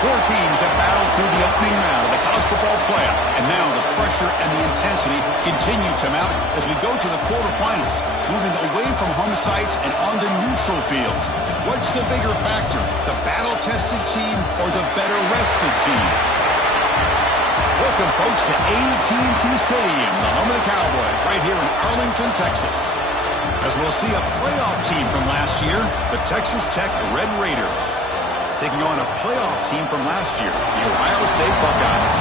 Four teams have battled through the opening round of the college football playoff, and now the pressure and the intensity continue to mount as we go to the quarterfinals, moving away from home sites and onto neutral fields. What's the bigger factor, the battle-tested team or the better-rested team? Welcome, folks, to AT&T Stadium, the home of the Cowboys, right here in Arlington, Texas. As we'll see a playoff team from last year, the Texas Tech Red Raiders, taking on a playoff team from last year, the Ohio State Buckeyes.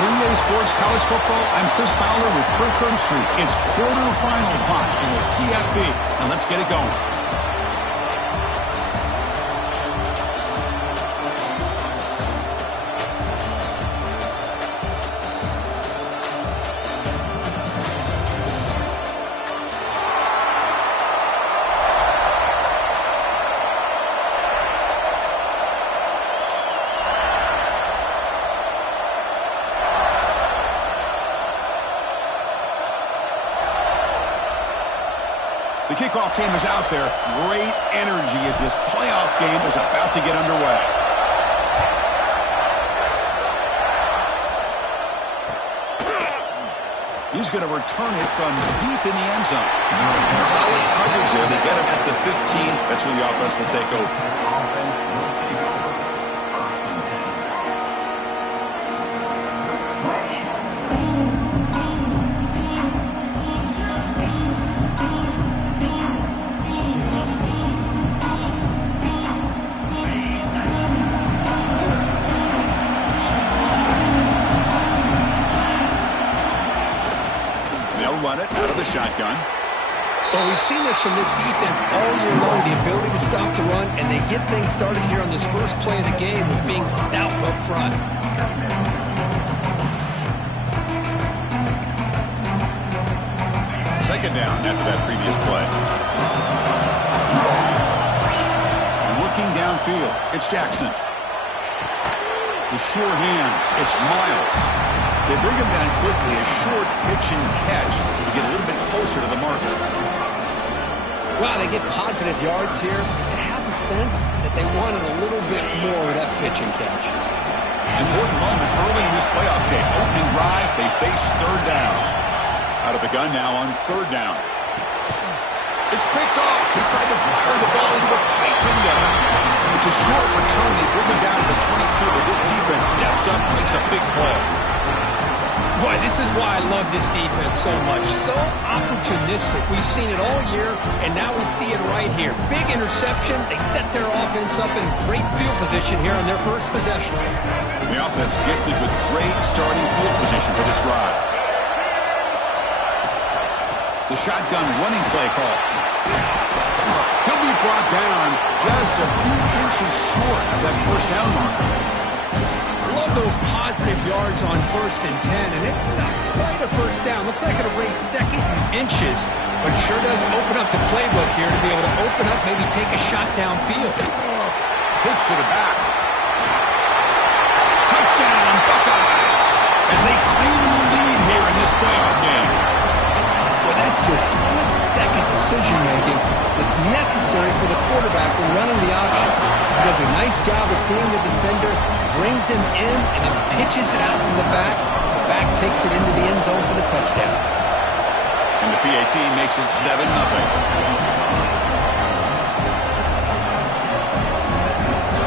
For EA Sports College Football, I'm Chris Fowler with Kirk Herbstreit. It's quarterfinal time in the CFB, and let's get it going. The kickoff team is out there. Great energy as this playoff game is about to get underway. He's going to return it from deep in the end zone. Solid coverage there. They get him at the 15. That's where the offense will take over. Run it out of the shotgun. Well, we've seen this from this defense all year long, the ability to stop the run, and they get things started here on this first play of the game with being stout up front. Second down after that previous play. Looking downfield, it's Jackson. The sure hands, it's Miles. They bring him down quickly, a short pitch and catch to get a little bit closer to the marker. Wow, they get positive yards here. They have a sense that they wanted a little bit more with that pitch and catch. Important moment early in this playoff game. Opening drive, they face third down. Out of the gun now on third down. It's picked off. He tried to fire the ball into a tight window. It's a short return. They bring him down to the 22, but this defense steps up and makes a big play. Boy, this is why I love this defense so much. So opportunistic. We've seen it all year, and now we see it right here. Big interception. They set their offense up in great field position here on their first possession. The offense gifted with great starting field position for this drive. The shotgun running play call. He'll be brought down just a few inches short of that first down marker. Love those positive yards on 1st and 10, and it's not quite a first down. Looks like it'll raise second in inches, but it sure does open up the playbook here to be able to open up, maybe take a shot downfield. Pitch to the back. Touchdown, Buckeyes, as they claim the lead here in this playoff game. Well, that's just split-second decision-making that's necessary for the quarterback when running the option. He does a nice job of seeing the defender, brings him in, and then pitches it out to the back. The back takes it into the end zone for the touchdown. And the PAT makes it 7-0.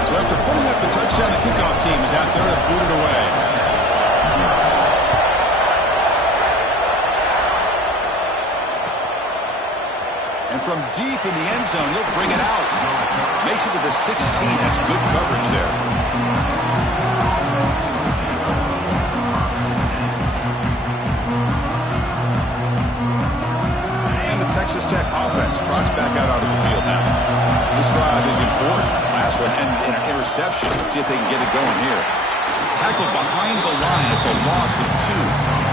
So after putting up the touchdown, the kickoff team is out there to boot it away. And from deep in the end zone, he'll bring it out. Makes it to the 16. That's good coverage there. And the Texas Tech offense trots back out onto the field now. This drive is important. Last one ended in an interception. Let's see if they can get it going here. Tackled behind the line. It's a loss of 2.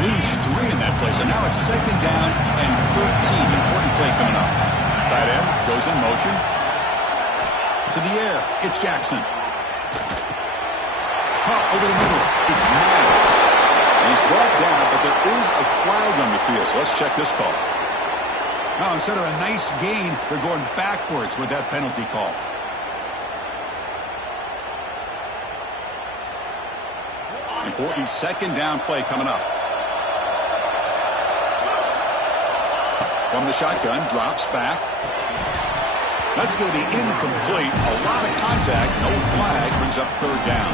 Lose 3 in that play, so now it's 2nd down and 13. Important play coming up. Tight end goes in motion. To the air, it's Jackson. Caught over the middle, it's Miles. He's brought down, but there is a flag on the field, so let's check this call. Now, instead of a nice gain, they're going backwards with that penalty call. Important second down play coming up. From the shotgun, drops back. That's going to be incomplete. A lot of contact, no flag, brings up third down.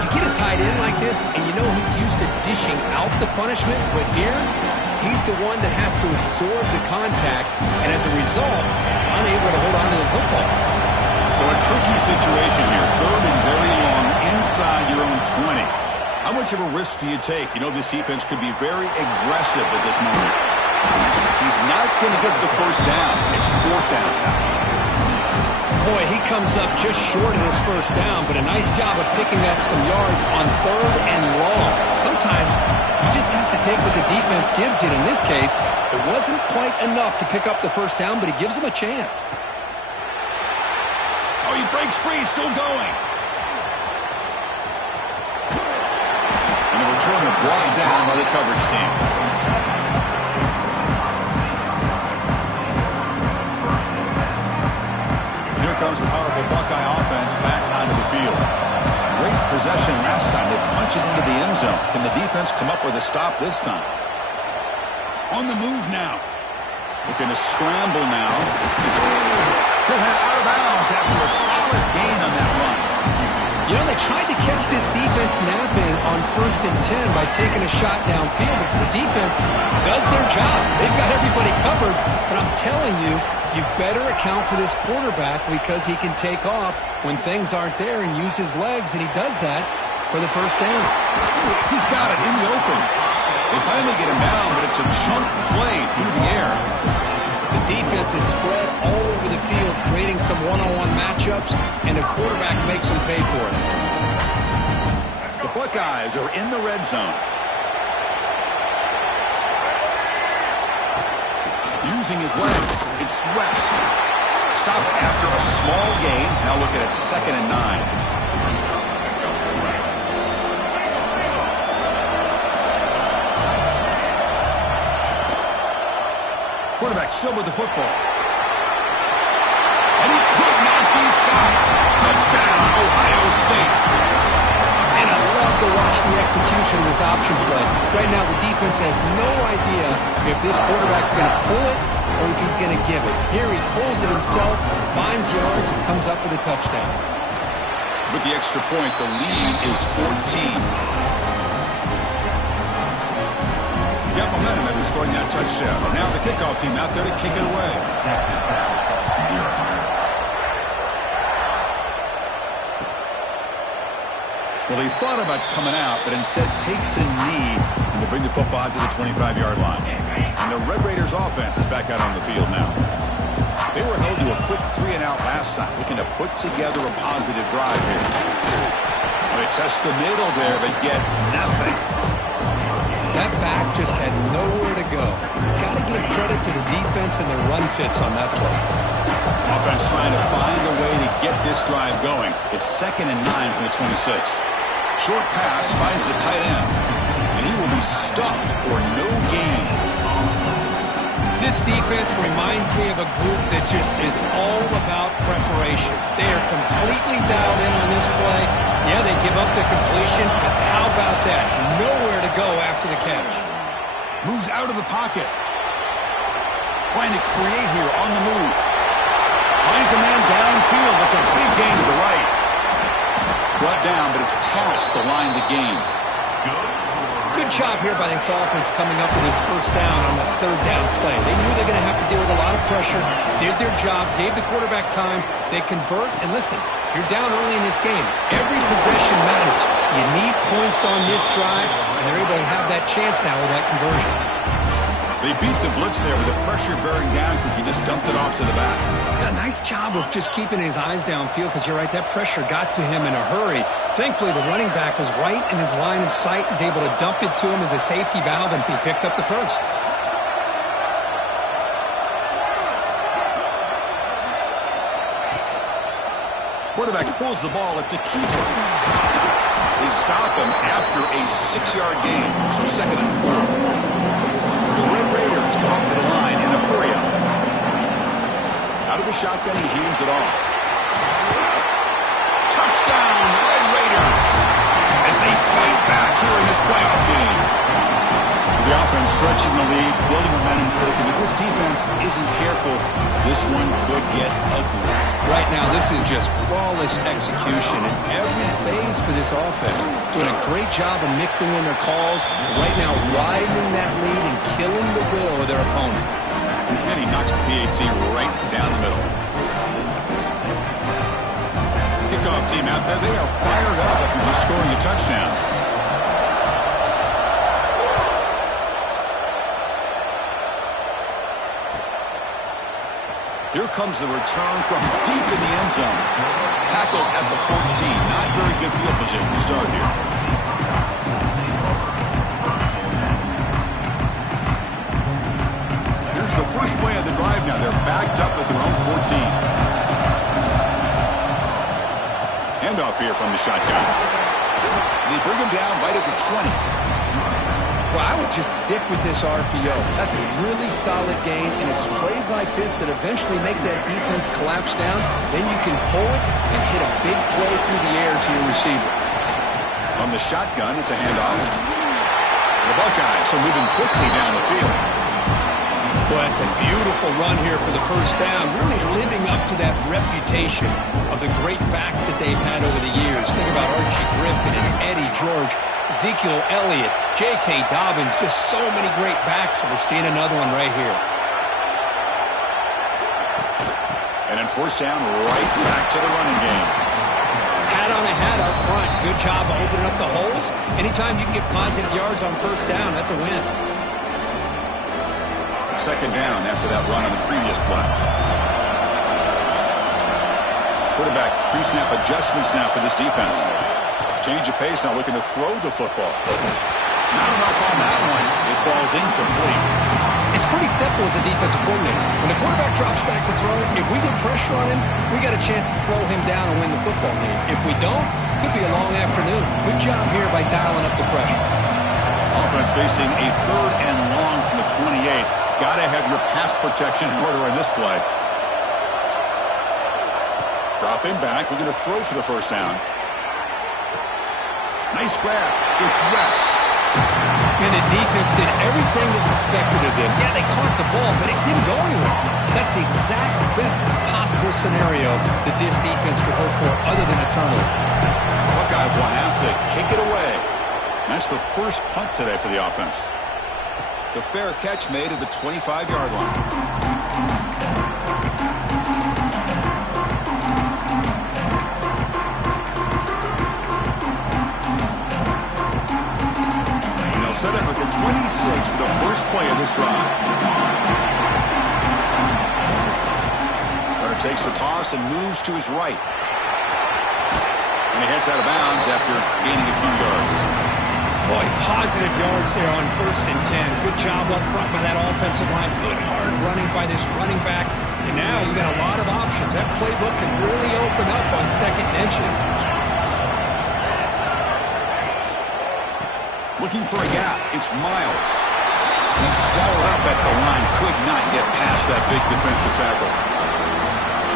You get a tight end like this, and you know he's used to dishing out the punishment, but here, he's the one that has to absorb the contact, and as a result, he's unable to hold on to the football. So a tricky situation here. Third and very long inside your own 20. How much of a risk do you take? You know this defense could be very aggressive at this moment. He's not going to get the first down. It's fourth down now. Boy, he comes up just short of his first down, but a nice job of picking up some yards on third and long. Sometimes you just have to take what the defense gives you. In this case, it wasn't quite enough to pick up the first down, but he gives him a chance. Oh, he breaks free, still going. And the returner brought down by the coverage team. Comes the powerful Buckeye offense back onto the field. Great possession last time. They punch it into the end zone. Can the defense come up with a stop this time? On the move now. Looking to scramble now. He'll head out of bounds after a solid gain on that run. You know, they tried to catch this defense napping on 1st and 10 by taking a shot downfield, but the defense does their job. They've got everybody covered, but I'm telling you, you better account for this quarterback because he can take off when things aren't there and use his legs, and he does that for the first down. He's got it in the open. They finally get him down, but it's a chunk play through the air. The defense is spread all over the field, creating some one-on-one matchups, and the quarterback makes them pay for it. The Buckeyes are in the red zone. Using his legs, it's West. Stop after a small gain. Now look at it, 2nd and 9. Quarterback still with the football. And he could not be stopped. Touchdown, Ohio State. And I love to watch the execution of this option play. Right now, the defense has no idea if this quarterback's going to pull it or if he's going to give it. Here he pulls it himself, finds yards, and comes up with a touchdown. With the extra point, the lead is 14. Got momentum after scoring that touchdown. Now the kickoff team out there to kick it away. Texas down 0. Well, he thought about coming out, but instead takes a knee and to bring the football to the 25-yard line. And the Red Raiders offense is back out on the field now. They were held to a quick 3-and-out last time, looking to put together a positive drive here. Well, they test the middle there, but get nothing. That back just had nowhere to go. Got to give credit to the defense and their run fits on that play. Offense trying to find a way to get this drive going. It's 2nd and 9 from the 26. Short pass finds the tight end, and he will be stuffed for no gain. This defense reminds me of a group that just is all about preparation. They are completely dialed in on this play. Yeah, they give up the completion, but how about that? Nowhere to go after the catch. Moves out of the pocket. Trying to create here on the move. Finds a man downfield. That's a big gain to the right. Brought down, but it's past the line to gain. Good job here by this offense coming up with his first down on that 3rd down play. They knew they're going to have to deal with a lot of pressure, did their job, gave the quarterback time. They convert, and listen, you're down early in this game. Every possession matters. You need points on this drive, and they're able to have that chance now with that conversion. They beat the blitz there with the pressure bearing down because he just dumped it off to the back. A nice job of just keeping his eyes downfield because you're right, that pressure got to him in a hurry. Thankfully, the running back was right in his line of sight. He's able to dump it to him as a safety valve, and he picked up the first. Quarterback pulls the ball. It's a keeper. He they stop him after a 6-yard gain. So 2nd and 4. The Red Raiders come up to the line in a hurry up. Out of the shotgun, he hands it off. Touchdown, Red Raiders, as they fight back here in this playoff game. The offense stretching the lead, building momentum quickly. If this defense isn't careful, this one could get ugly. Right now, this is just flawless execution in every phase for this offense. Doing a great job of mixing in their calls. Right now, widening that lead and killing the will of their opponent. And he knocks the PAT right down the middle. Kickoff team out there. They are fired up after just scoring a touchdown. Here comes the return from deep in the end zone. Tackled at the 14. Not very good field position to start here. Here's the first play of the drive now. They're backed up at their own 14. Handoff here from the shotgun. They bring him down right at the 20. Well, I would just stick with this RPO. That's a really solid game, and it's plays like this that eventually make that defense collapse down. Then you can pull it and hit a big play through the air to your receiver. On the shotgun, it's a handoff. The Buckeyes are moving quickly down the field. Well, that's a beautiful run here for the first down, really living up to that reputation of the great backs that they've had over the years. Think about Archie Griffin and Eddie George, Ezekiel Elliott, J.K. Dobbins, just so many great backs. We're seeing another one right here. And then first down, right back to the running game. Hat on a hat up front. Good job of opening up the holes. Anytime you can get positive yards on first down, that's a win. Second down after that run on the previous play. Quarterback pre-snap adjustments now for this defense. Change of pace, now looking to throw the football. Not enough on that one. It falls incomplete. It's pretty simple as a defensive coordinator. When the quarterback drops back to throw, if we get pressure on him, we got a chance to slow him down and win the football game. If we don't, could be a long afternoon. Good job here by dialing up the pressure. Offense facing a 3rd and long from the 28. Got to have your pass protection in order on this play. Dropping back, looking to throw for the first down. Nice grab. It's West. And the defense did everything that's expected of them. Yeah, they caught the ball, but it didn't go anywhere. That's the exact best possible scenario that this defense could hope for other than a turnover. Buckeyes will have to kick it away. That's the first punt today for the offense. The fair catch made at the 25-yard line. And they'll set up at the 26 for the first play of this drive. Runner takes the toss and moves to his right. And he heads out of bounds after gaining a few yards. Boy, positive yards there on 1st and 10. Good job up front by that offensive line. Good hard running by this running back. And now you got a lot of options. That playbook can really open up on 2nd and inches. Looking for a gap. It's Miles. He's swallowed up at the line. Could not get past that big defensive tackle.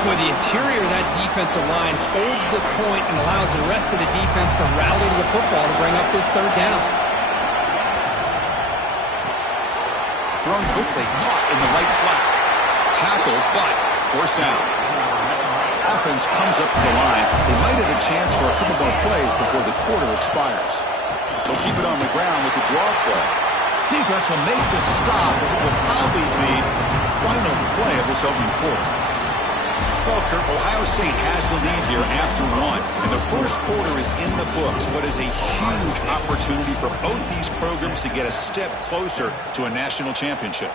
Boy, the interior of that defensive line holds the point and allows the rest of the defense to rally to the football to bring up this 3rd down. Thrown quickly, caught in the right flat. Tackle, but forced down. Offense comes up to the line. They might have a chance for a couple more plays before the quarter expires. They'll keep it on the ground with the draw play. Defense will make the stop. It will probably be the final play of this opening quarter. Well, Kurt, Ohio State has the lead here after 1. And the first quarter is in the books. What is a huge opportunity for both these programs to get a step closer to a national championship.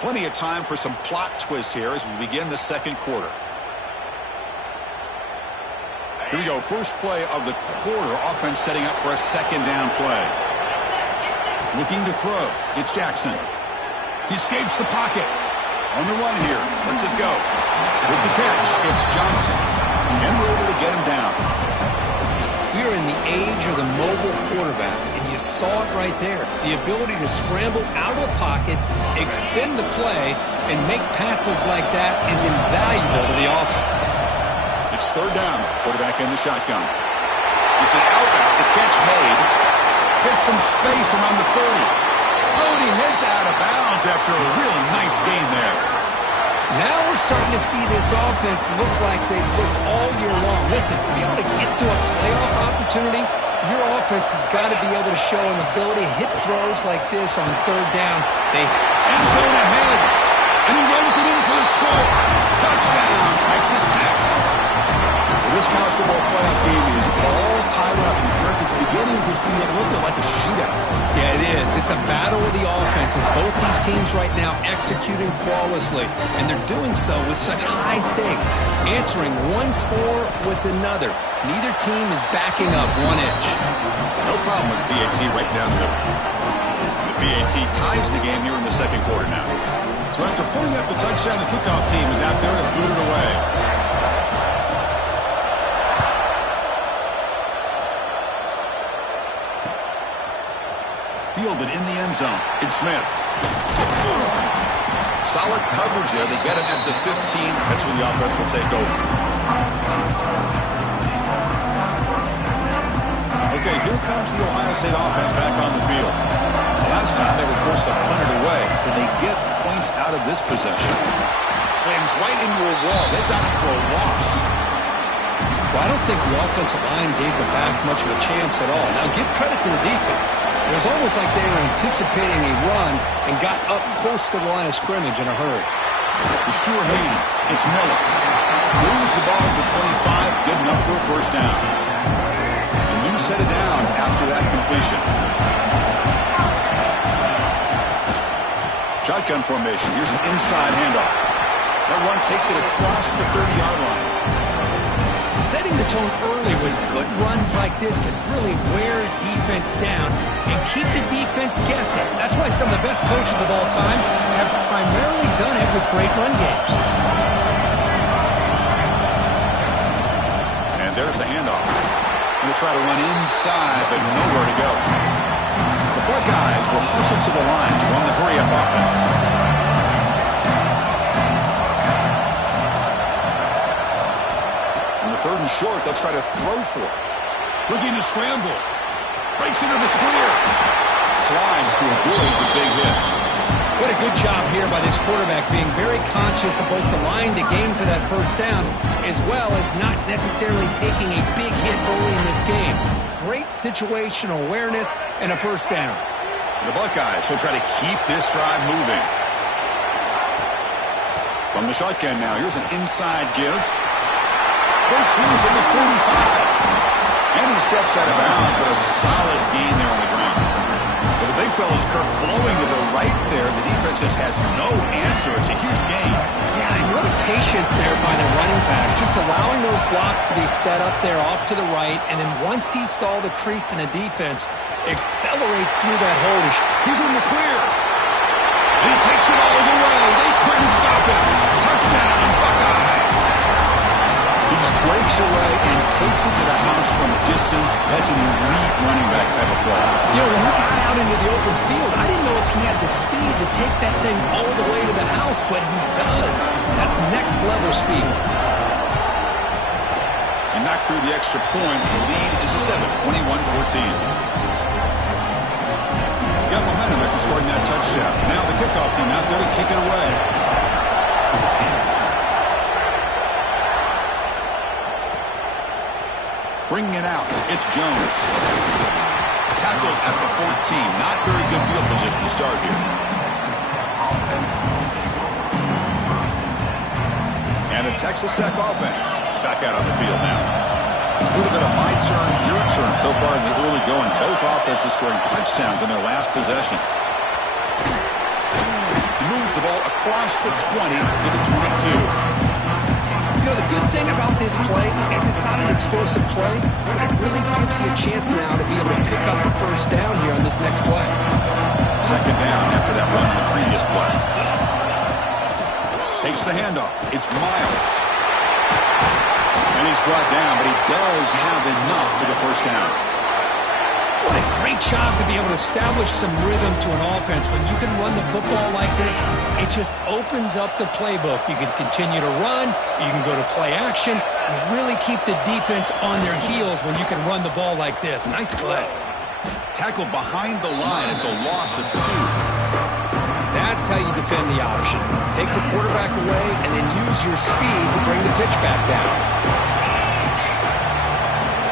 Plenty of time for some plot twists here as we begin the second quarter. Here we go. First play of the quarter. Offense setting up for a 2nd down play. Looking to throw. It's Jackson. He escapes the pocket. On the run here. Lets it go. With the catch, it's Johnson. And we're able to get him down. We are in the age of the mobile quarterback, and you saw it right there. The ability to scramble out of the pocket, extend the play, and make passes like that is invaluable to the offense. It's third down. Quarterback in the shotgun. It's an out route. The catch made. Gets some space around the 30. Oh, and he heads out of bounds after a really nice game there. Now we're starting to see this offense look like they've looked all year long. Listen, to be able to get to a playoff opportunity, your offense has got to be able to show an ability to hit throws like this on third down. They end zone ahead, and he runs it in for the score. Touchdown, Texas Tech. Well, this college football playoff game is all tied up, and Kirk, it's beginning to feel a little bit like a shootout. Yeah, it is. It's a battle of the offenses. Both these teams right now executing flawlessly, and they're doing so with such high stakes, answering one score with another. Neither team is backing up 1 inch. No problem with BAT right down the middle. The BAT ties the game here in the second quarter now. So after putting up the touchdown, the kickoff team is out there to boot it away. Fielded in the end zone. It's Smith. Solid coverage there. They get him at the 15. That's where the offense will take over. Okay, here comes the Ohio State offense back on the field. Last time they were forced to punt it away. Can they get points out of this possession? Slams right into a wall. They've got it for a loss. Well, I don't think the offensive line gave the back much of a chance at all. Now, give credit to the defense. It was almost like they were anticipating a run and got up close to the line of scrimmage in a hurry. The sure hands. It's Miller. Moves the ball to the 25. Good enough for a first down. A new set of downs after that completion. Shotgun formation. Here's an inside handoff. That run takes it across the 30-yard line. Setting the tone early with good runs like this can really wear defense down and keep the defense guessing. That's why some of the best coaches of all time have primarily done it with great run games. And there's the handoff. They'll try to run inside, but nowhere to go. The Buckeyes will hustle to the line to run the hurry-up offense. Third and short, they'll try to throw for it. Looking to scramble. Breaks into the clear. Slides to avoid the big hit. What a good job here by this quarterback, being very conscious of both the line to gain for that first down, as well as not necessarily taking a big hit early in this game. Great situational awareness and a first down. The Buckeyes will try to keep this drive moving. From the shotgun now, here's an inside give. Breaks loose at the 45. And he steps out of bounds, but a solid gain there on the ground. But the big fella's Kirk flowing to the right there. The defense just has no answer. It's a huge gain. Yeah, and what a patience there by the running back. Just allowing those blocks to be set up there off to the right. And then once he saw the crease in the defense, accelerates through that hole. He's in the clear. And he takes it all the way. They couldn't stop him. Touchdown, Buckeyes. He just breaks away and takes it to the house from distance. That's an elite running back type of play. You know, when he got out into the open field, I didn't know if he had the speed to take that thing all the way to the house, but he does. That's next level speed. And knocked through the extra point. The lead is 7, 21-14. Got momentum after scoring that touchdown. Now the kickoff team out there to kick it away. Bringing it out, it's Jones. Tackled at the 14. Not very good field position to start here. And the Texas Tech offense is back out on the field now. A little bit of my turn, your turn so far in the early going. Both offenses scoring touchdowns in their last possessions. He moves the ball across the 20 to the 22. You know, the good thing about this play is it's not an explosive play, but it really gives you a chance now to be able to pick up a first down here on this next play. Second down after that run on the previous play. Takes the handoff. It's Miles. And he's brought down, but he does have enough for the first down. job to be able to establish some rhythm to an offense. When you can run the football like this, it just opens up the playbook. You can continue to run. You can go to play action. You really keep the defense on their heels when you can run the ball like this. Nice play. Tackle behind the line. It's a loss of 2. That's how you defend the option. Take the quarterback away and then use your speed to bring the pitch back down.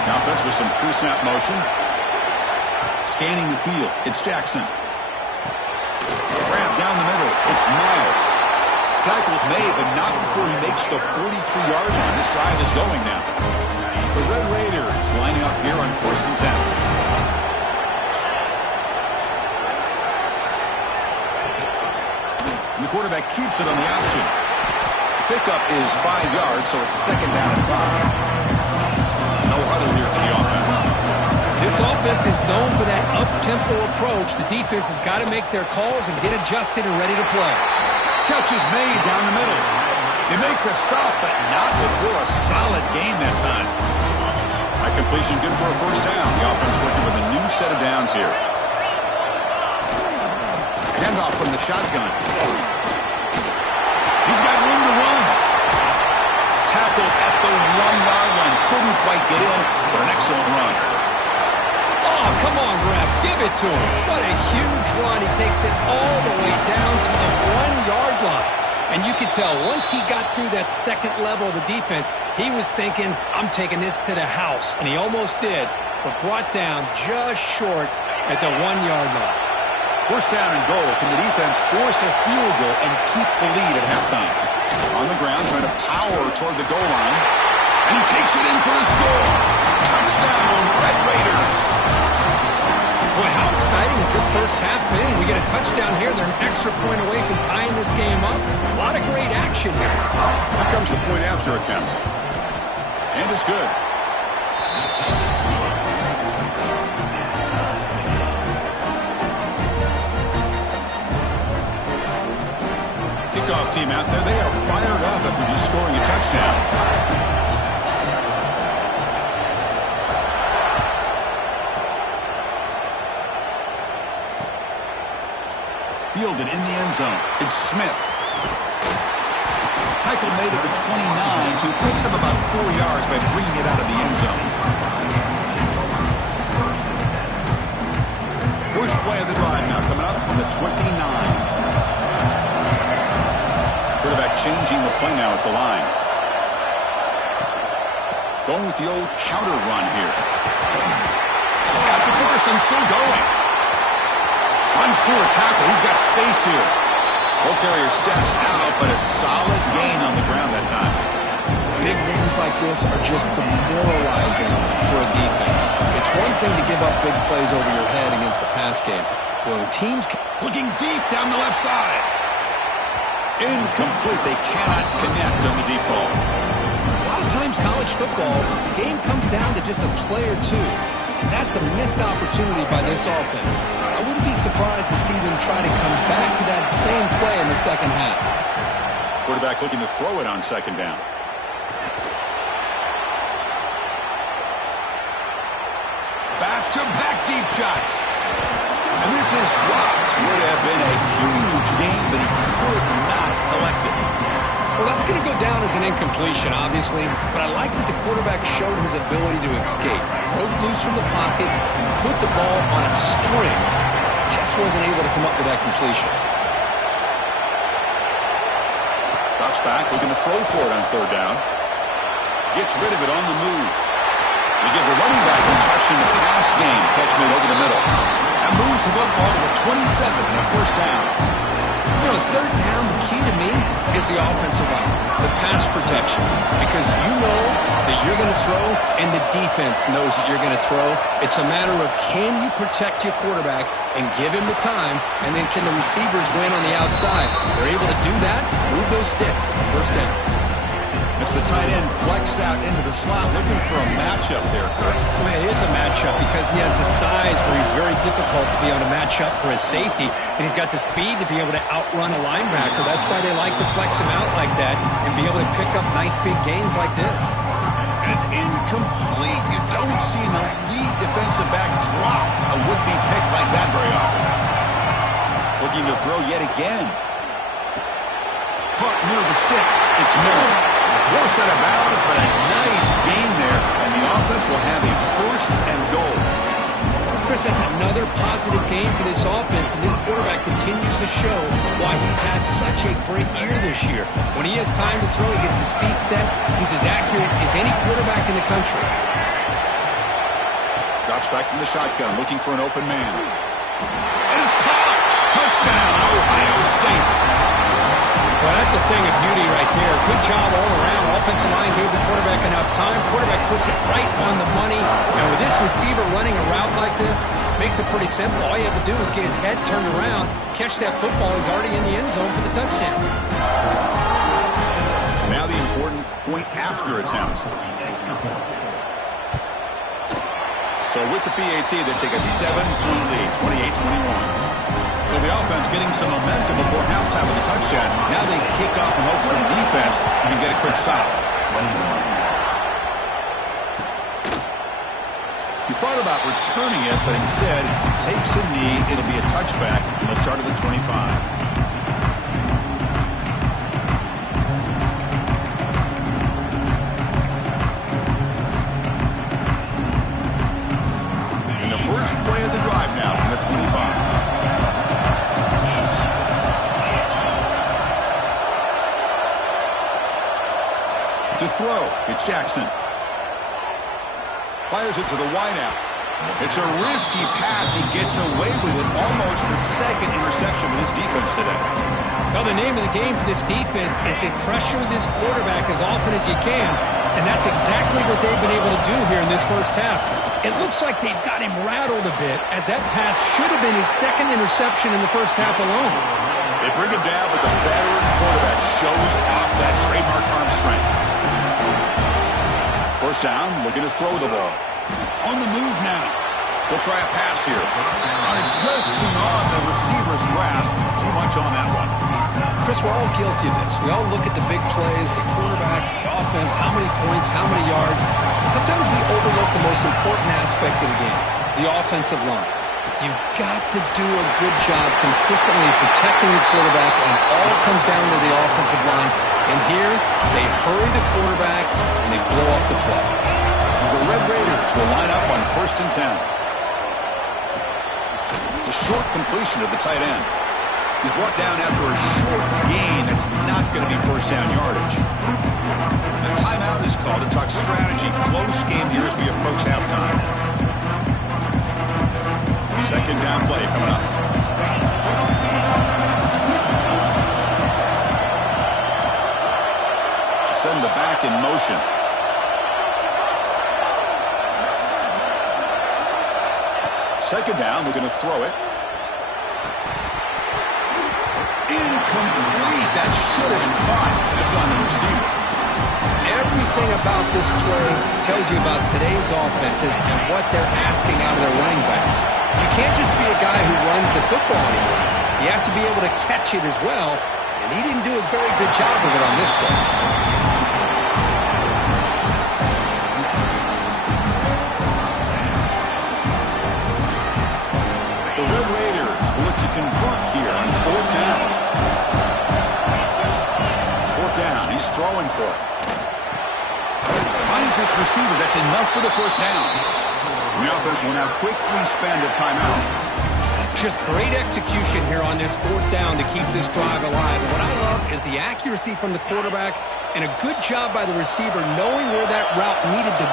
Now offense with some pre-snap motion. Scanning the field. It's Jackson. Grab down the middle. It's Miles. Tackle's made, but not before he makes the 43-yard line. This drive is going now. The Red Raiders lining up here on 1st and 10. And the quarterback keeps it on the option. Pickup is 5 yards, so it's 2nd down and 5. No huddle here for the offense. This offense is known for that up-tempo approach. The defense has got to make their calls and get adjusted and ready to play. Catch is made down the middle. They make the stop, but not before a solid gain that time. That completion good for a 1st down. The offense working with a new set of downs here. Handoff from the shotgun. He's got room to run. Tackled at the 1-yard line. Couldn't quite get in, but an excellent run. Oh, come on, ref. Give it to him. What a huge run. He takes it all the way down to the 1-yard line. And you could tell once he got through that second level of the defense, he was thinking, I'm taking this to the house. And he almost did, but brought down just short at the 1-yard line. 1st down and goal. Can the defense force a field goal and keep the lead at halftime? On the ground, trying to power toward the goal line. And he takes it in for the score. Touchdown, Red Raiders. Boy, how exciting has this first half been? We get a touchdown here. They're an extra point away from tying this game up. A lot of great action here. Here comes the point after attempt. And it's good. Kickoff team out there. They are fired up after just scoring a touchdown. Fielded in the end zone. It's Smith. Tackle made at the 29, so he picks up about 4 yards by bringing it out of the end zone. First play of the drive now coming up from the 29. Quarterback changing the play now at the line. Going with the old counter run here. He's got the first and still going. Runs through a tackle. He's got space here. Ball carrier steps out, but a solid gain on the ground that time. Big gains like this are just demoralizing for a defense. It's one thing to give up big plays over your head against the pass game. When teams looking deep down the left side. Incomplete. They cannot connect on the deep ball. A lot of times college football, the game comes down to just a play or two. And that's a missed opportunity by this offense. I wouldn't be surprised to see them try to come back to that same play in the second half. Quarterback looking to throw it on 2nd down. Back-to-back deep shots. And this is dropped. Would have been a huge gain, but he could not collect it. Well, that's going to go down as an incompletion, obviously, but I like that the quarterback showed his ability to escape. Broke loose from the pocket and put the ball on a string. Just wasn't able to come up with that completion. Drops back, looking to throw for it on 3rd down. Gets rid of it on the move. They give the running back a touch in the pass game. Catch made over the middle. That moves the football to the 27 and a 1st down. You know, 3rd down, the key to me is the offensive line, the pass protection. Because you know that you're going to throw, and the defense knows that you're going to throw. It's a matter of can you protect your quarterback and give him the time, and then can the receivers win on the outside? They're able to do that, move those sticks. It's a 1st down. It's the tight end flexed out into the slot, looking for a matchup there, Kurt. Well, it is a matchup because he has the size where he's very difficult to be able to match up for his safety, and he's got the speed to be able to outrun a linebacker. That's why they like to flex him out like that and be able to pick up nice big gains like this. And it's incomplete. You don't see an elite defensive back drop a would-be looking to throw yet again. Caught near the sticks. It's Miller. Force out of bounds, but a nice gain there, and the offense will have a first and goal. Chris, that's another positive game for this offense, and this quarterback continues to show why he's had such a great year this year. When he has time to throw, he gets his feet set. He's as accurate as any quarterback in the country. Drops back from the shotgun, looking for an open man. And it's caught! Touchdown, Ohio State! Well, that's a thing of beauty right there. Good job all around. Offensive line gave the quarterback enough time. Quarterback puts it right on the money. And with this receiver running a route like this, makes it pretty simple. All you have to do is get his head turned around, catch that football. He's already in the end zone for the touchdown. Now the important point after attempt. So with the PAT, they take a 7-point lead, 28-21. So the offense getting some momentum before halftime with a touchdown. Now they kick off and hope from defense and get a quick stop. He thought about returning it, but instead takes a knee. It'll be a touchback, and they'll start at the 25. First play of the drive now from the 25. To throw, it's Jackson. Fires it to the wideout. It's a risky pass. He gets away with it. Almost the second interception for this defense today. Well, the name of the game for this defense is to pressure this quarterback as often as you can, and that's exactly what they've been able to do here in this first half. It looks like they've got him rattled a bit, as that pass should have been his second interception in the first half alone. They bring him down, but the veteran quarterback shows off that trademark arm strength. First down, looking to throw the ball. On the move now. They'll try a pass here. And it's just beyond the receiver's grasp. Too much on that one. Chris, we're all guilty of this. We all look at the big plays, the quarterbacks, the offense, how many points, how many yards. And sometimes we overlook the most important aspect of the game, the offensive line. You've got to do a good job consistently protecting the quarterback, and it all comes down to the offensive line. And here, they hurry the quarterback, and they blow up the play. The Red Raiders will line up on 1st and 10. It's a short completion of the tight end. He's brought down after a short gain. That's not going to be first down yardage. A timeout is called to talk strategy. Close game here as we approach halftime. Second down play coming up. Send the back in motion. Second down, we're going to throw it. Incomplete. That should have been caught. It's on the receiver. Everything about this play tells you about today's offenses and what they're asking out of their running backs. You can't just be a guy who runs the football anymore. You have to be able to catch it as well, and he didn't do a very good job of it on this play. The Red Raiders will look to convert here on 4th down. 4th down, he's throwing for it. Finds this receiver, that's enough for the first down. The offense will now quickly spend a timeout. Just great execution here on this 4th down to keep this drive alive. And what I love is the accuracy from the quarterback and a good job by the receiver knowing where that route needed to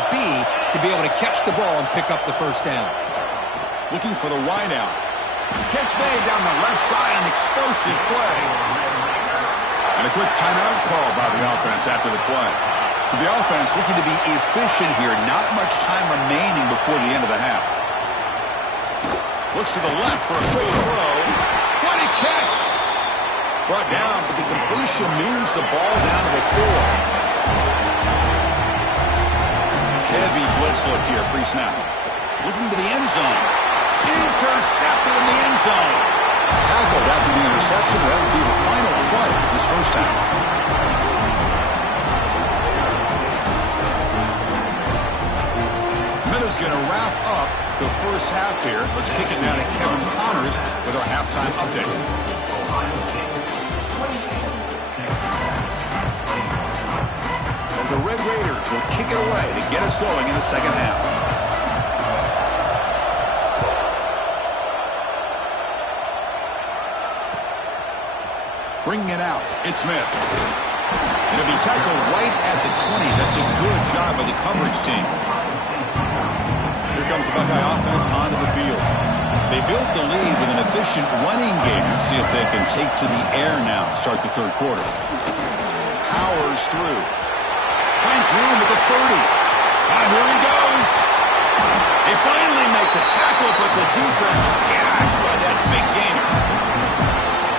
be able to catch the ball and pick up the first down. Looking for the wideout. Catch made down the left side, an explosive play. And a quick timeout call by the offense after the play. So the offense looking to be efficient here. Not much time remaining before the end of the half. Looks to the left for a quick throw. What a catch! Brought down, but the completion moves the ball down to the 4. Heavy blitz look here, pre-snap. Looking to the end zone. Intercepted in the end zone. Tackled after the interception. That will be the final play of this first half. Miller's going to wrap up the first half here. Let's kick it now to Kevin Connors with our halftime update. the Red Raiders will kick it away to get us going in the second half. Bringing it out, it's Smith. It'll be tackled right at the 20. That's a good job by the coverage team. Here comes the Buckeye offense onto the field. They built the lead with an efficient running game. Let's see if they can take to the air now to start the third quarter. Powers through. Finds room at the 30. Here he goes. They finally make the tackle, but the defense gashed by that big gainer.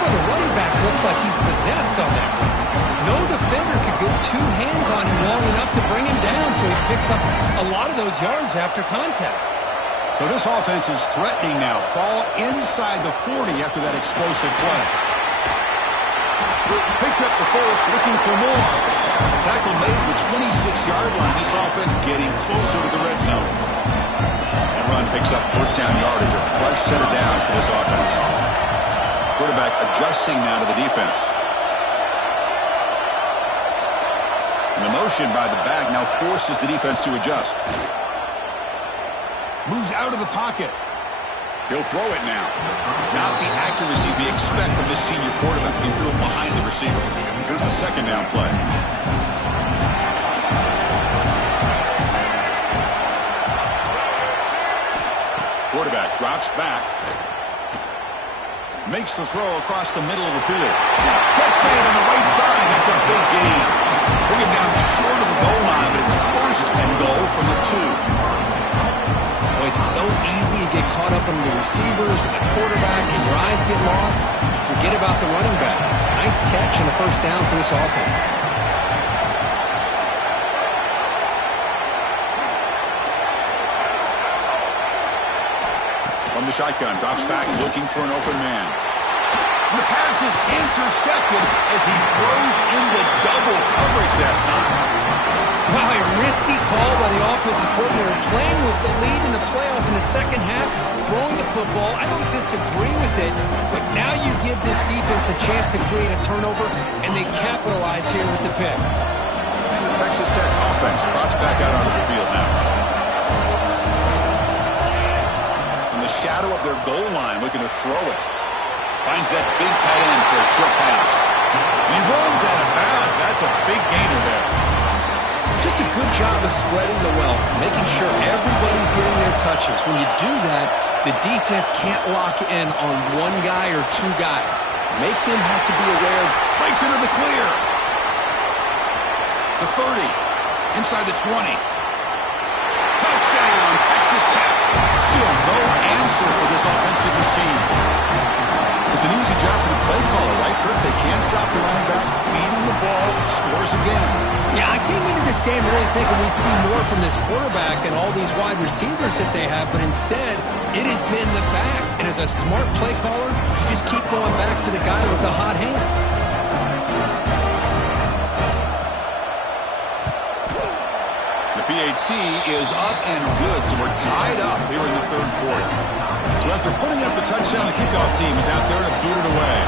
Well, the running back looks like he's possessed on that one. No defender could get two hands on him long enough to bring him down, so he picks up a lot of those yards after contact. So this offense is threatening now. Ball inside the 40 after that explosive play. Picks up the first, looking for more. Tackle made at the 26-yard line. This offense getting closer to the red zone. That run picks up first down yardage, a fresh set of downs for this offense. Quarterback adjusting now to the defense. And the motion by the back now forces the defense to adjust. Moves out of the pocket. He'll throw it now. Not the accuracy we expect from this senior quarterback. He threw it behind the receiver. Here's the second down play. Quarterback drops back. Makes the throw across the middle of the field. Catch made on the right side. That's a big gain. Bring him down short of the goal line, but it's first and goal from the 2. It's so easy to get caught up in the receivers and the quarterback, and your eyes get lost. Forget about the running back. Nice catch and the first down for this offense. From the shotgun, drops back, looking for an open man. The pass is intercepted as he throws into double coverage that time. Wow, a risky call by the offensive coordinator, playing with the lead in the playoff in the second half, throwing the football. I don't disagree with it, but now you give this defense a chance to create a turnover, and they capitalize here with the pick. And the Texas Tech offense trots back out onto the field now. In the shadow of their goal line, looking to throw it. Finds that big tight end for a short pass. And he runs out of bounds. That's a big gainer there. Just a good job of spreading the wealth, making sure everybody's getting their touches. When you do that, the defense can't lock in on one guy or two guys. Make them have to be aware of... Breaks into the clear. The 30. Inside the 20. Touchdown, Texas Tech. Still no answer for this offensive machine. It's an easy job for the play caller, right, Kirk? They can't stop the running back, feeding the ball, scores again. Yeah, I came into this game really thinking we'd see more from this quarterback and all these wide receivers that they have, but instead, it has been the back. And as a smart play caller, you just keep going back to the guy with the hot hand. The PAT is up and good, so we're tied up here in the third quarter. So after putting up the touchdown, the kickoff team is out there to boot it away.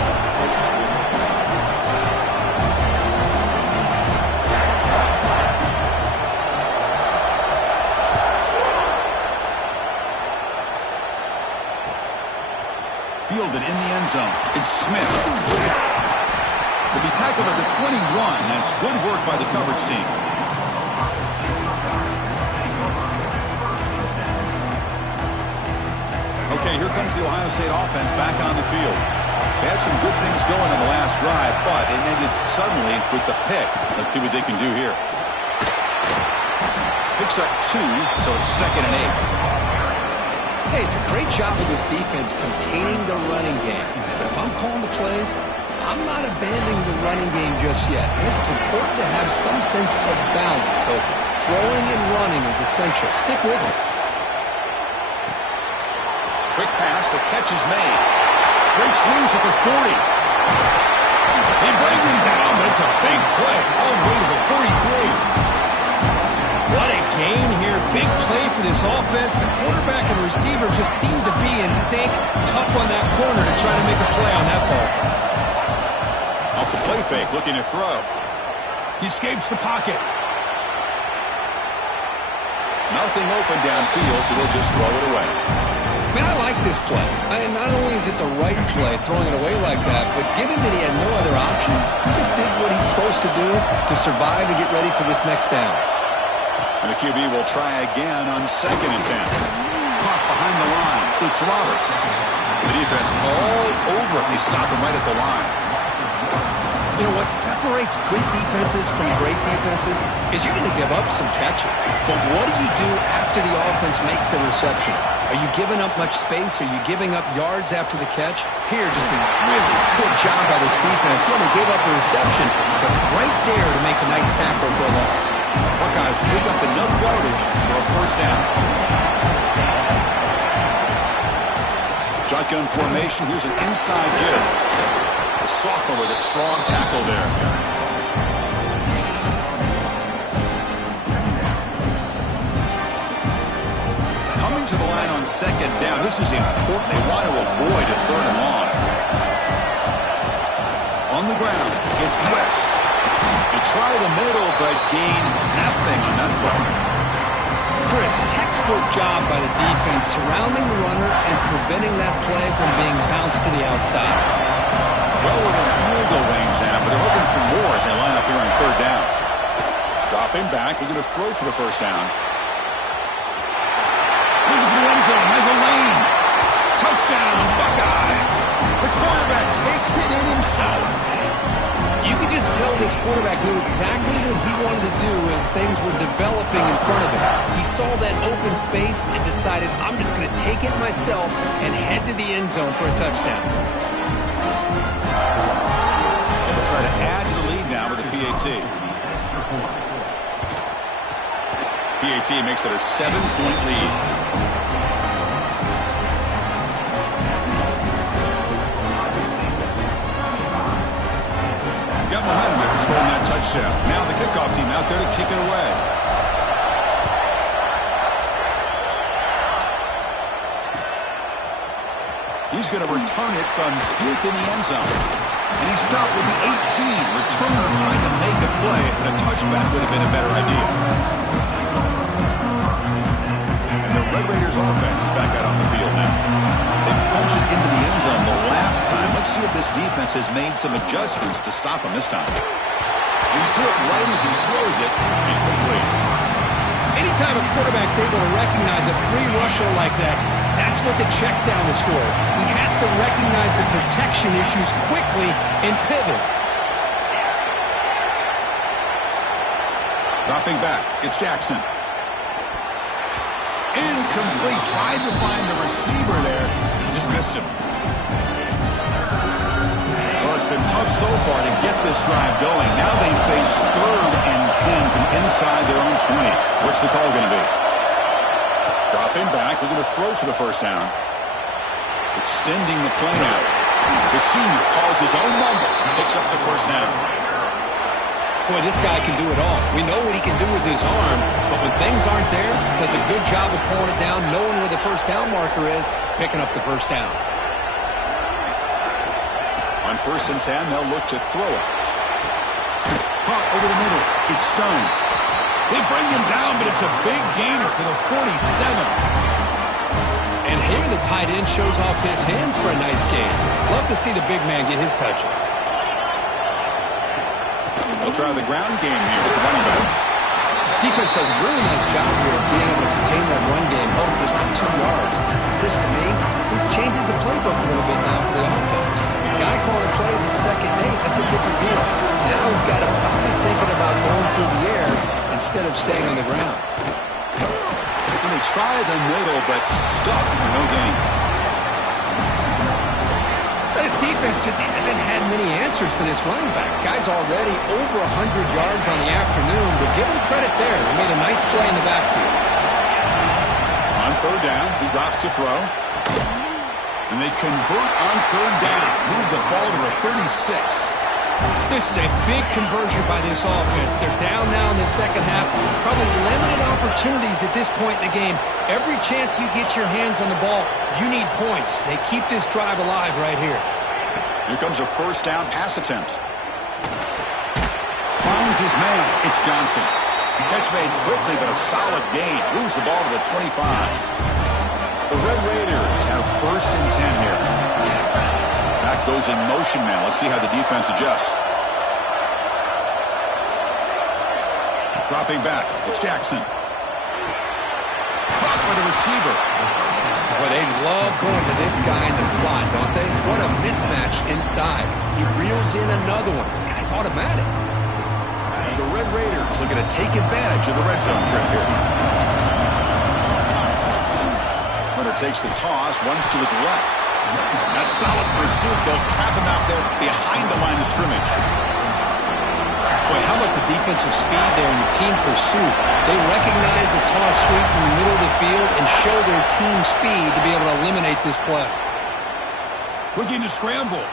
Fielded in the end zone. It's Smith. To be tackled at the 21. That's good work by the coverage team. Okay, here comes the Ohio State offense back on the field. They had some good things going on the last drive, but it ended suddenly with the pick. Let's see what they can do here. Picks up 2, so it's 2nd and 8. Hey, it's a great job of this defense containing the running game. But if I'm calling the plays, I'm not abandoning the running game just yet. I think it's important to have some sense of balance. So throwing and running is essential. Stick with it. Quick pass, the catch is made. Breaks loose at the 40. They bring him down, but it's a big play all the way to the 43. What a gain here. Big play for this offense. The quarterback and receiver just seem to be in sync. Tough on that corner to try to make a play on that ball. Off the play fake, looking to throw. He escapes the pocket. Nothing open downfield, so they'll just throw it away. Man, I like this play. Not only is it the right play, throwing it away like that, but given that he had no other option, he just did what he's supposed to do to survive and get ready for this next down. And the QB will try again on 2nd and 10. Caught behind the line. It's Roberts. The defense all over it. They stop him right at the line. You know, what separates good defenses from great defenses is you're going to give up some catches. But what do you do after the offense makes a reception? Are you giving up much space? Are you giving up yards after the catch? Here, just a really good job by this defense. Yeah, they gave up a reception, but right there to make a nice tackle for a loss. Buckeyes pick up enough yardage for a first down. Shotgun formation. Here's an inside give. The sophomore with a strong tackle there. Coming to the line on 2nd down. This is important. They want to avoid a 3rd and long. On the ground, it's West. They try the middle, but gain nothing on that play. Chris, textbook job by the defense surrounding the runner and preventing that play from being bounced to the outside. Well within field goal range now, but they're hoping for more as they line up here on 3rd down. Dropping back, they're going to throw for the first down. Looking for the end zone, has a lane. Touchdown, Buckeyes. The quarterback takes it in himself. You could just tell this quarterback knew exactly what he wanted to do as things were developing in front of him. He saw that open space and decided, I'm just going to take it myself and head to the end zone for a touchdown. They'll try to add to the lead now with the PAT. PAT makes it a 7-point lead. Got momentum after scoring that touchdown. Now the kickoff team out there to kick it away. He's going to return it from deep in the end zone. And he stopped with the 18. Returner trying to make a play, and a touchback would have been a better idea. And the Red Raiders offense is back out on the field now. They punched it into the end zone the last time. Let's see if this defense has made some adjustments to stop him this time. He's hit right as he throws it. Incomplete. Anytime a quarterback's able to recognize a free rusher like that, that's what the check down is for. He has to recognize the protection issues quickly and pivot. Dropping back, it's Jackson. Incomplete. Tried to find the receiver there. Just missed him. Well, it's been tough so far to get this drive going. Now they face 3rd and 10 from inside their own 20. What's the call going to be? Dropping back. We're going to throw for the first down. Extending the play out. The senior calls his own number and picks up the first down. Boy, this guy can do it all. We know what he can do with his arm, but when things aren't there, does a good job of pulling it down, knowing where the first down marker is, picking up the first down. On 1st and 10, they'll look to throw it. Caught over the middle. It's Stone. They bring him down, but it's a big gainer for the 47. And here the tight end shows off his hands for a nice gain. Love to see the big man get his touches. They'll try the ground game here with the running back. Defense does a really nice job here of being able to contain that run game, held just for 2 yards. Chris, to me, this changes the playbook a little bit now for the offense. The guy calling plays at 2nd and 8, that's a different deal. Now he's got to probably thinking about going through the air instead of staying on the ground. And they try the middle, but stuffed for no gain. This defense just hasn't had many answers for this running back. Guy's already over 100 yards on the afternoon, but give him credit there. They made a nice play in the backfield. On 3rd down, he drops to throw. And they convert on 3rd down. Move the ball to the 36. This is a big conversion by this offense. They're down now in the second half. Probably limited opportunities at this point in the game. Every chance you get your hands on the ball, you need points. They keep this drive alive right here. Here comes a first down pass attempt. Finds his man. It's Johnson. Catch made quickly, but a solid gain. Moves the ball to the 25. The Red Raiders have 1st and 10 here. Back goes in motion now. Let's see how the defense adjusts. Dropping back. It's Jackson. Crossed by the receiver. Boy, they love going to this guy in the slot, don't they? What a mismatch inside. He reels in another one. This guy's automatic. And the Red Raiders looking to take advantage of the red zone trip here. Runner takes the toss, runs to his left. That solid pursuit. They'll trap him out there behind the line of scrimmage. Boy, how about the defensive speed there in the team pursuit? They recognize the toss sweep from the middle of the field and show their team speed to be able to eliminate this play. Looking to scramble.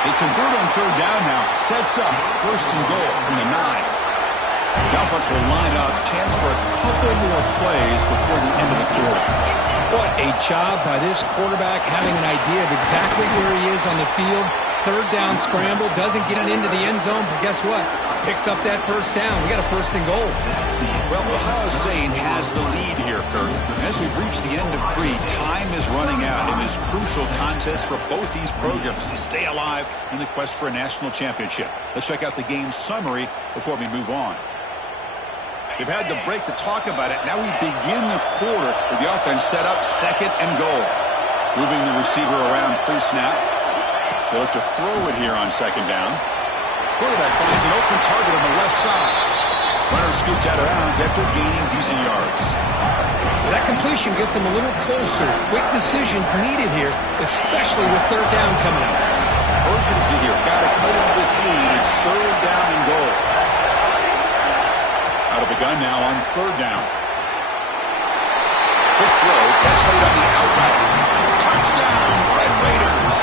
They convert on 3rd down now. Sets up 1st and goal from the 9. The offense will line up. Chance for a couple more plays before the end of the quarter. What a job by this quarterback having an idea of exactly where he is on the field. 3rd down scramble, doesn't get it into the end zone, but guess what? Picks up that 1st down. We got a 1st and goal. Well, Ohio State has the lead here, Kurt. As we've reached the end of 3, time is running out in this crucial contest for both these programs to stay alive in the quest for a national championship. Let's check out the game summary before we move on. We've had the break to talk about it. Now we begin the quarter with the offense set up 2nd and goal. Moving the receiver around pre-snap. They look to throw it here on 2nd down. Quarterback finds an open target on the left side. Runner scoots out of bounds after gaining decent yards. That completion gets him a little closer. Quick decisions needed here, especially with 3rd down coming up. Urgency here. Got to cut into this lead. It's 3rd down and goal. Out of the gun now on 3rd down. Quick throw. Catch made on the outright. Touchdown, Red Raiders.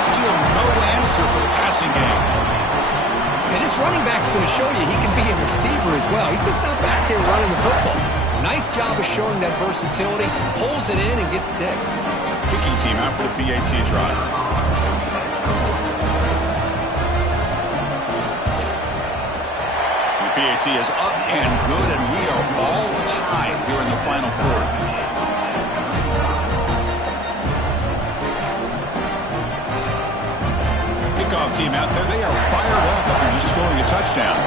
Still no answer for the passing game. And this running back's going to show you he can be a receiver as well. He's just not back there running the football. Nice job of showing that versatility. Pulls it in and gets 6. Kicking team out for the PAT try. The PAT is up and good, and we are all tied here in the final quarter. Kickoff team out there. They are fired up after just scoring a touchdown.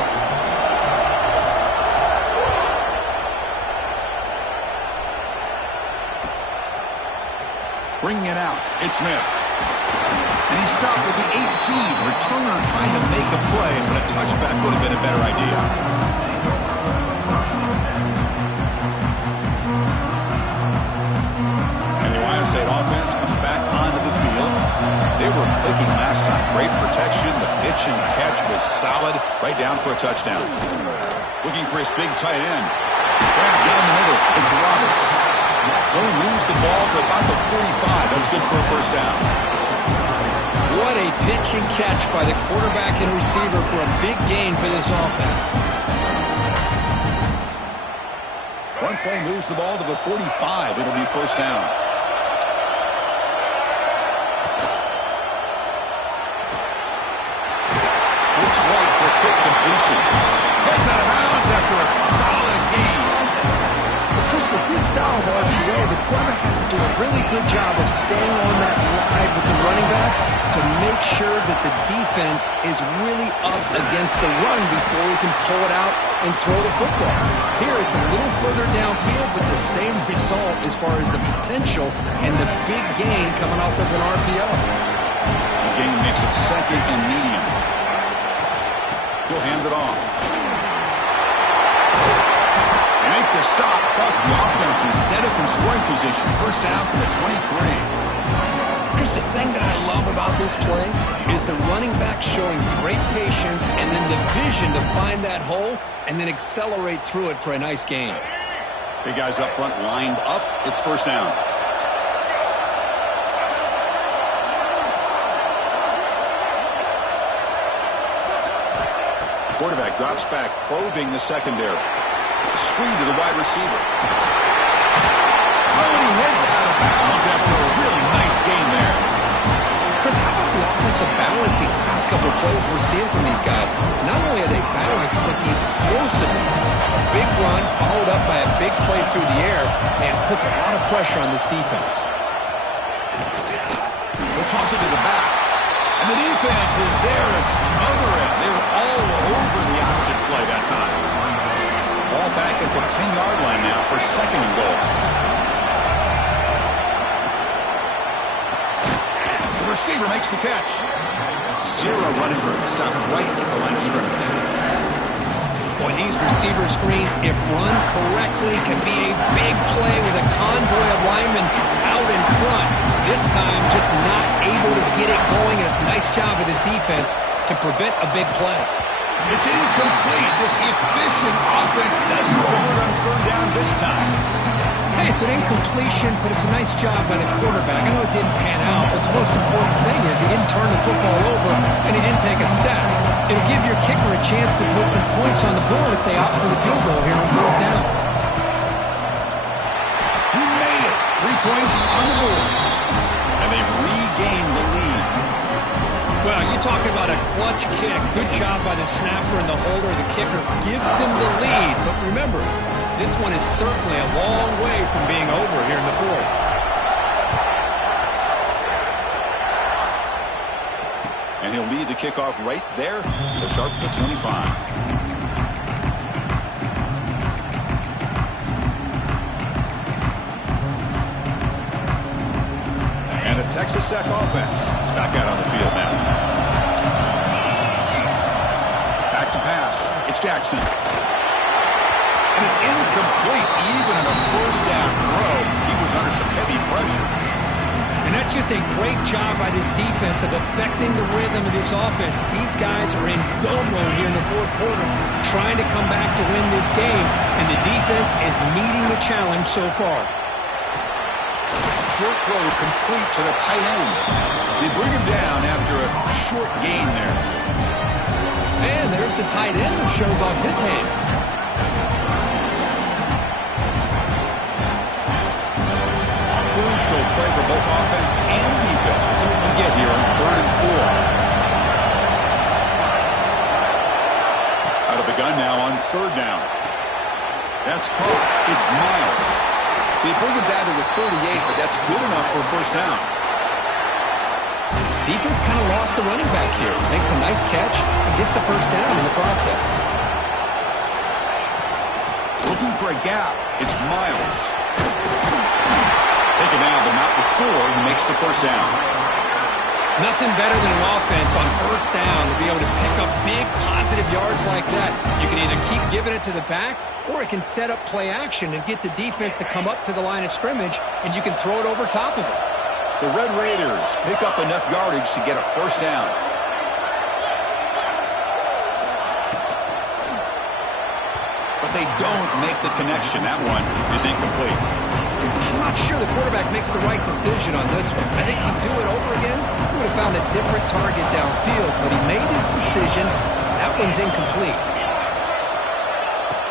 Bringing it out. It's Smith. And he stopped with the 18. Returner trying to make a play, but a touchback would have been a better idea. And the Ohio State offense comes back onto the field. They were clicking last time. Great protection. The pitch and catch was solid. Right down for a touchdown. Looking for his big tight end. Grabbed down the middle. It's Roberts. Well, he moves the ball to about the 45. That's good for a 1st down. What a pitch and catch by the quarterback and receiver for a big gain for this offense. One play moves the ball to the 45. It'll be 1st down. Looks right for a quick completion. Gets out of bounds after a solid gain. Chris, with this style of RPO, the quarterback has to do a really good job of staying on that ride with the running back to make sure that the defense is really up against the run before he can pull it out and throw the football. Here, it's a little further downfield, but the same result as far as the potential and the big gain coming off of an RPO. The gain makes it 2nd and medium. He'll hand it off. Make the stop, but the offense is set up in scoring position. 1st down from the 23. Chris, the thing that I love about this play is the running back showing great patience and then the vision to find that hole and then accelerate through it for a nice gain. Big guys up front lined up. It's 1st down. Quarterback drops back, probing the secondary. Screen to the wide receiver. Oh, and he heads out of bounds after a really nice game there. Chris, how about the offensive balance these last couple of plays we're seeing from these guys. Not only are they balanced, but the explosiveness. A big run followed up by a big play through the air and puts a lot of pressure on this defense. They'll toss it to the back. And the defense is there to smother it. They were all over the option play that time. Ball back at the 10-yard line now for 2nd and goal. The receiver makes the catch. Zero running room. Stopped right at the line of scrimmage. Boy, these receiver screens, if run correctly, can be a big play with a convoy of linemen out in front. This time, just not able to get it going. And it's a nice job of the defense to prevent a big play. It's incomplete. This efficient offense doesn't convert on 3rd down this time. Hey, it's an incompletion, but it's a nice job by the quarterback. I know it didn't pan out, but the most important thing is he didn't turn the football over and he didn't take a sack. It'll give your kicker a chance to put some points on the board if they opt for the field goal here on 4th down. He made it. 3 points on the board. And they've regained the lead. Well, you talk about a clutch kick. Good job by the snapper and the holder. The kicker gives them the lead. But remember, this one is certainly a long way from being over here in the 4th. And he'll lead the kickoff right there to start with the 25. And the Texas Tech offense is back out on the field now. Back to pass. It's Jackson. And it's incomplete. Even in a 1st down throw, he was under some heavy pressure. And that's just a great job by this defense of affecting the rhythm of this offense. These guys are in go mode here in the 4th quarter, trying to come back to win this game. And the defense is meeting the challenge so far. Short throw complete to the tight end. They bring him down after a short gain there. And there's the tight end who shows off his hands. Crucial play for both offense and defense. We'll see what we get here on 3rd and 4. Out of the gun now on 3rd down. That's caught. It's Miles. They bring him down to the 38, but that's good enough for 1st down. Defense kind of lost the running back here. Makes a nice catch and gets the 1st down in the process. Looking for a gap. It's Miles. Taken down, but not before he makes the 1st down. Nothing better than an offense on 1st down to be able to pick up big positive yards like that. You can either keep giving it to the back, or it can set up play action and get the defense to come up to the line of scrimmage, and you can throw it over top of it. The Red Raiders pick up enough yardage to get a 1st down. But they don't make the connection. That one is incomplete. I'm not sure the quarterback makes the right decision on this one. I think if he'd do it over again, he would have found a different target downfield, but he made his decision. That one's incomplete.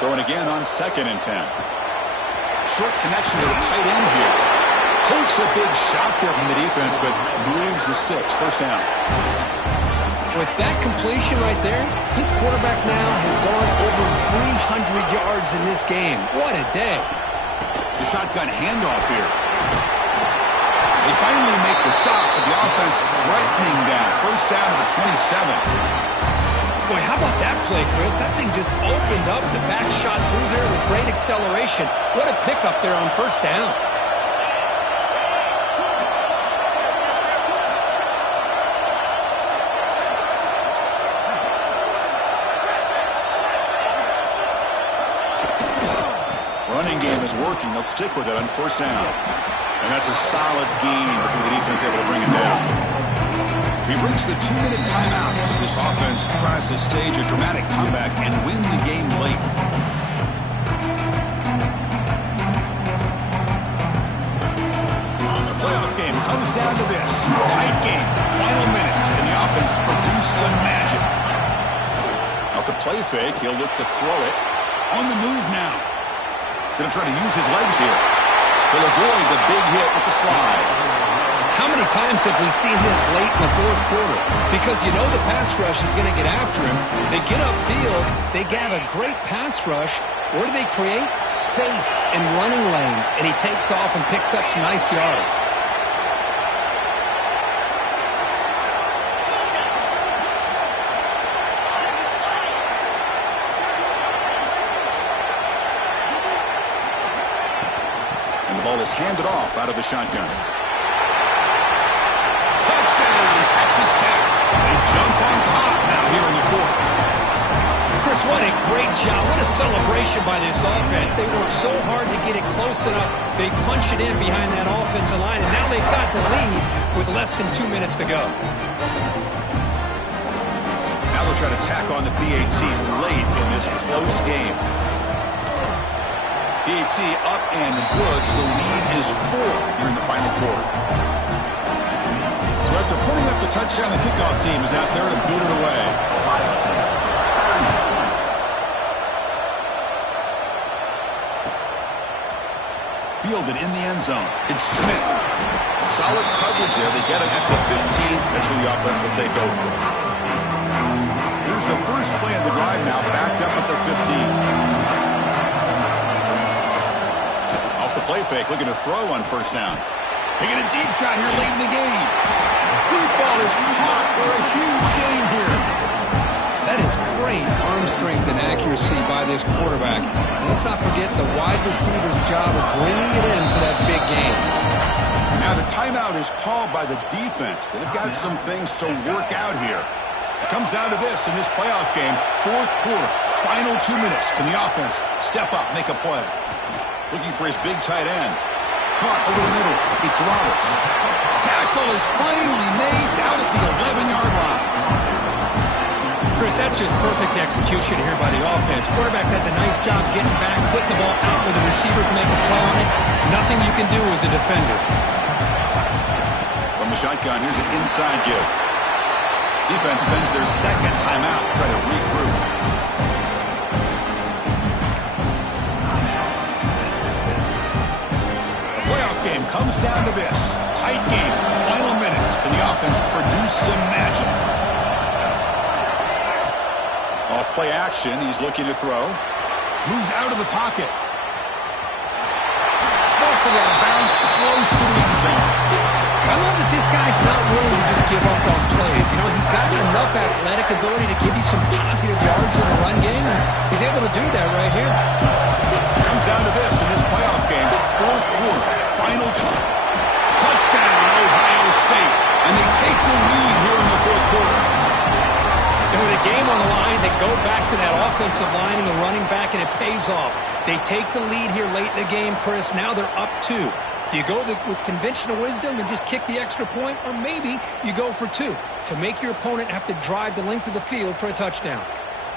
Throwing again on 2nd and 10. Short connection to the tight end here. Takes a big shot there from the defense, but moves the sticks. 1st down. With that completion right there, this quarterback now has gone over 300 yards in this game. What a day. The shotgun handoff here. They finally make the stop, but the offense threatening down. 1st down to the 27. Boy, how about that play, Chris? That thing just opened up. The back shot through there with great acceleration. What a pickup there on 1st down. Running game is working. They'll stick with it on 1st down. And that's a solid gain before the defense is able to bring it down. We've reached the 2-minute timeout as this offense tries to stage a dramatic comeback and win the game late. The playoff game comes down to this. Tight game. Final minutes, and the offense produce some magic. Off the play fake, he'll look to throw it. On the move now. Going to try to use his legs here. He'll avoid the big hit with the slide. How many times have we seen this late in the fourth quarter? Because you know the pass rush is going to get after him. They get upfield, they have a great pass rush. Where do they create? Space and running lanes. And he takes off and picks up some nice yards. And the ball is handed off out of the shotgun. Touchdown, Texas Tech. They jump on top now here in the fourth. Chris, what a great job. What a celebration by this offense. They worked so hard to get it close enough. They punch it in behind that offensive line, and now they've got the lead with less than 2 minutes to go. Now they'll try to tack on the PAT late in this close game. PAT up and good. The lead is 4 here in the final quarter. So after putting up the touchdown, the kickoff team is out there to boot it away. Fielded in the end zone. It's Smith. Solid coverage there. They get him at the 15. That's where the offense will take over. Here's the first play of the drive now, backed up at the 15. Off the play fake, looking to throw on first down. Taking a deep shot here late in the game. Deep ball is caught for a huge gain here. That is great arm strength and accuracy by this quarterback. And let's not forget the wide receiver's job of bringing it in for that big game. Now the timeout is called by the defense. They've got some things to work out here. It comes down to this in this playoff game. Fourth quarter, final 2 minutes. Can the offense step up, make a play? Looking for his big tight end. Caught over the middle. It's Roberts. Tackle is finally made down at the 11-yard line. Chris, that's just perfect execution here by the offense. Quarterback does a nice job getting back, putting the ball out where the receiver can make a play on it. Nothing you can do as a defender. From the shotgun, here's an inside give. Defense spends their second timeout to try to regroup. The playoff game comes down to this. Tight game, final minutes. Can the offense produce some magic? Off play action, he's looking to throw. Moves out of the pocket. Mostly out of bounds, close to the end zone. I love that this guy's not willing to just give up on plays. You know, he's got enough athletic ability to give you some positive yards in the run game, and he's able to do that right here. Comes down to this in this playoff game. Fourth quarter, final touchdown, Ohio State. And they take the lead here in the fourth quarter. And with a game on the line, they go back to that offensive line and the running back, and it pays off. They take the lead here late in the game, Chris. Now they're up 2. Do you go with conventional wisdom and just kick the extra point, or maybe you go for 2 to make your opponent have to drive the length of the field for a touchdown?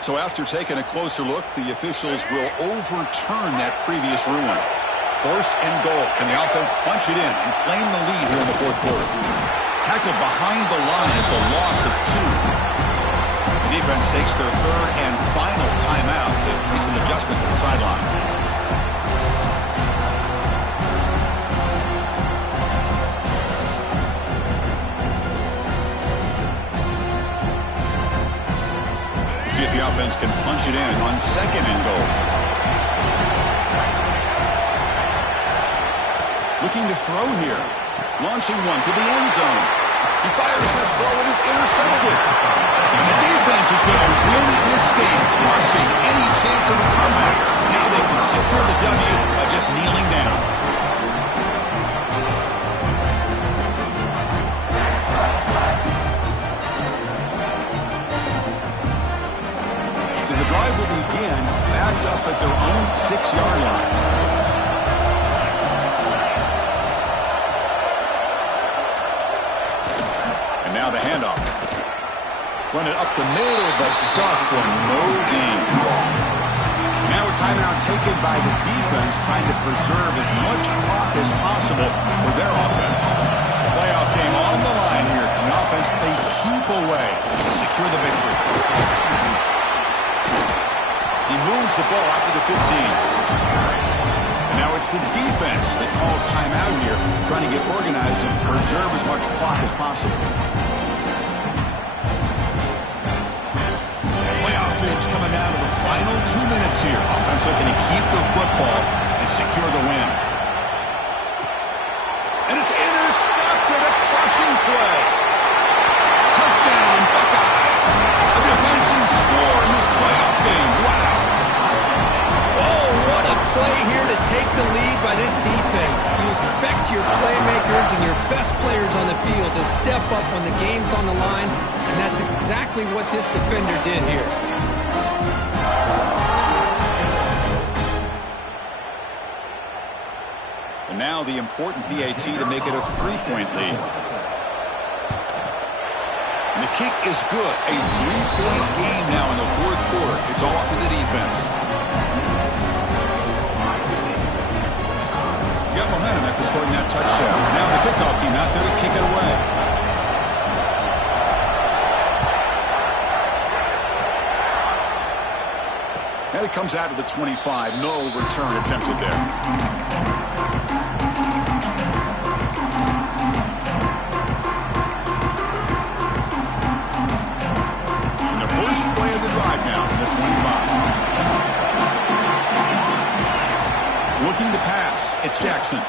So after taking a closer look, the officials will overturn that previous ruling. First and goal. Can the offense punch it in and claim the lead here in the fourth quarter? Tackled behind the line. It's a loss of 2. The defense takes their third and final timeout to make some adjustments at the sideline. See if the offense can punch it in on second and goal. Looking to throw here. Launching one to the end zone. He fires this throw, it is intercepted. And the defense is going to win this game, crushing any chance of a comeback. Now they can secure the W by just kneeling down. So the drive will begin backed up at their own 6-yard line. Now the handoff. Run it up the middle, but stuffed for no gain. Now a timeout taken by the defense, trying to preserve as much clock as possible for their offense. Playoff game on the line here. The offense, they keep away to secure the victory. He moves the ball out to the 15. And now it's It's the defense that calls timeout here, trying to get organized and preserve as much clock as possible. Playoff games coming down to the final 2 minutes here. Offense looking to keep the football and secure the win. And it's intercepted, a crushing play. Touchdown, Buckeyes. A defensive score in this playoff game. Wow. Oh, what a play here to take the lead by this defense. You expect your playmakers and your best players on the field to step up when the game's on the line, and that's exactly what this defender did here. And now the important PAT to make it a 3-point lead. And the kick is good. A 3-point game now in the fourth quarter. It's all up to the defense. You got momentum after scoring that touchdown. Now the kickoff team out there to kick it away. And it comes out to the 25. No return attempted there. Play of the drive now from the 25. Looking to pass. It's Jackson.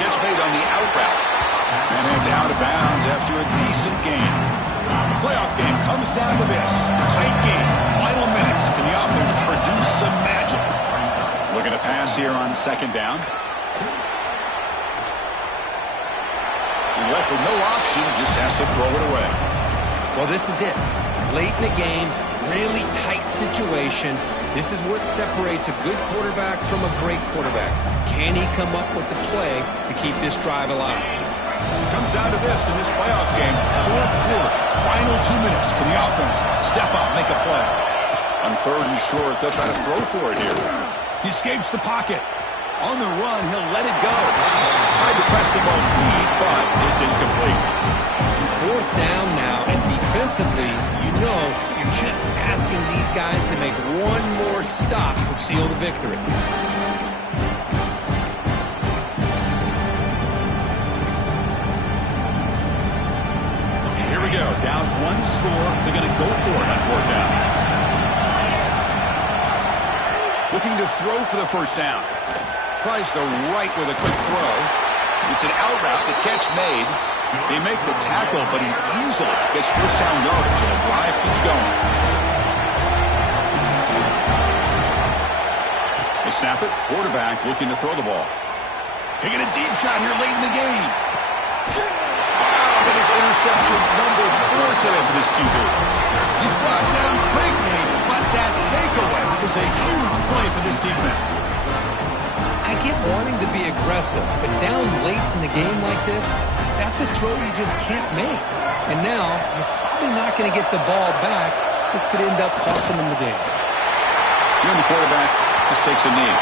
Gets made on the out route. And it's out of bounds after a decent gain. The playoff game comes down to this. Tight game. Final minutes. Can the offense produce some magic? Looking to pass here on second down. He left with no option. Just has to throw it away. Well, this is it. Late in the game, really tight situation. This is what separates a good quarterback from a great quarterback. Can he come up with the play to keep this drive alive? It comes down to this in this playoff game. Fourth quarter, final 2 minutes. Can the offense step up, make a play? On third and short, they'll try to throw for it here. He escapes the pocket. On the run, he'll let it go. Tried to press the ball deep, but it's incomplete. Fourth down now, and defensively, you know you're just asking these guys to make one more stop to seal the victory. Here we go. Down one score. They're going to go for it on fourth down. Looking to throw for the first down. Tries the right with a quick throw. It's an out route. The catch made. They make the tackle, but he easily gets first down yardage, and the drive keeps going. They snap it. Quarterback looking to throw the ball. Taking a deep shot here late in the game. That is interception number 4 today for this QB. He's brought down quickly, but that takeaway is a huge play for this defense. I get wanting to be aggressive, but down late in the game like this, that's a throw you just can't make. And now, you're probably not going to get the ball back. This could end up costing them the game. Here the quarterback just takes a knee.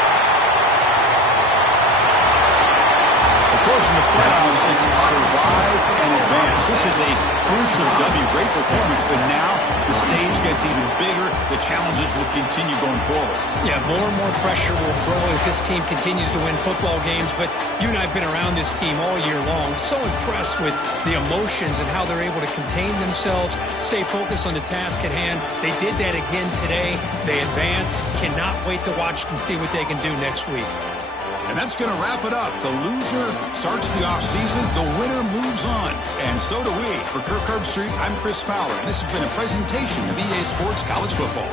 Of course, in the playoffs, it's survive and advance. This is a crucial W. Great performance, but now the stage gets even bigger. The challenges will continue going forward. Yeah, more and more pressure will grow as this team continues to win football games. But you and I have been around this team all year long. So impressed with the emotions and how they're able to contain themselves, stay focused on the task at hand. They did that again today. They advance. Cannot wait to watch and see what they can do next week. And that's going to wrap it up. The loser starts the offseason. The winner moves on. And so do we. For Kirk Herbstreit, I'm Chris Fowler. And this has been a presentation of EA Sports College Football.